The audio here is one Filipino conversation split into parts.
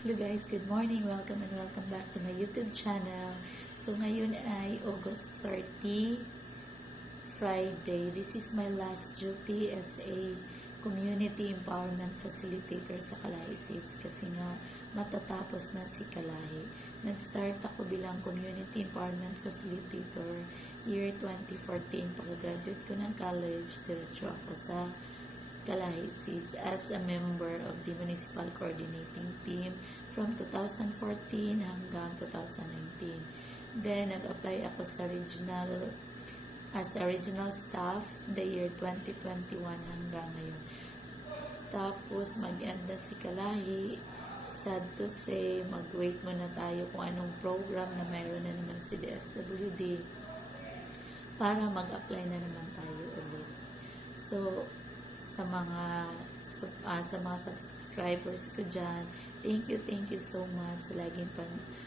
Hello guys, good morning. Welcome and welcome back to my YouTube channel. So ngayon ay August 30, Friday. This is my last duty as a community empowerment facilitator sa Kalahi Seeds kasi nga matatapos na si Kalahi. Nag-start ako bilang community empowerment facilitator year 2014. Pagka-graduate ko ng college, diretso ako sa Kalahi Seeds as a member of the municipal coordinating team from 2014 hanggang 2019. Then, nag-apply ako sa as a regional staff the year 2021 hanggang ngayon. Tapos, mag-end na si Kalahi. Sad to say, mag-wait muna tayo kung anong program na mayroon na naman si DSWD para mag-apply na naman tayo ulit. So, sa mga subscribers ko dyan, thank you so much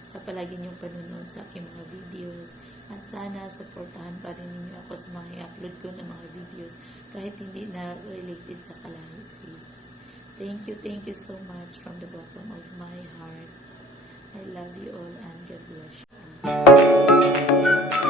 sa palagi niyong panunod sa aking mga videos, at sana supportahan pa rin ninyo ako sa mga i-upload ko ng mga videos kahit hindi na related sa Kalahi Seeds. Thank you so much from the bottom of my heart. I love you all and God bless you.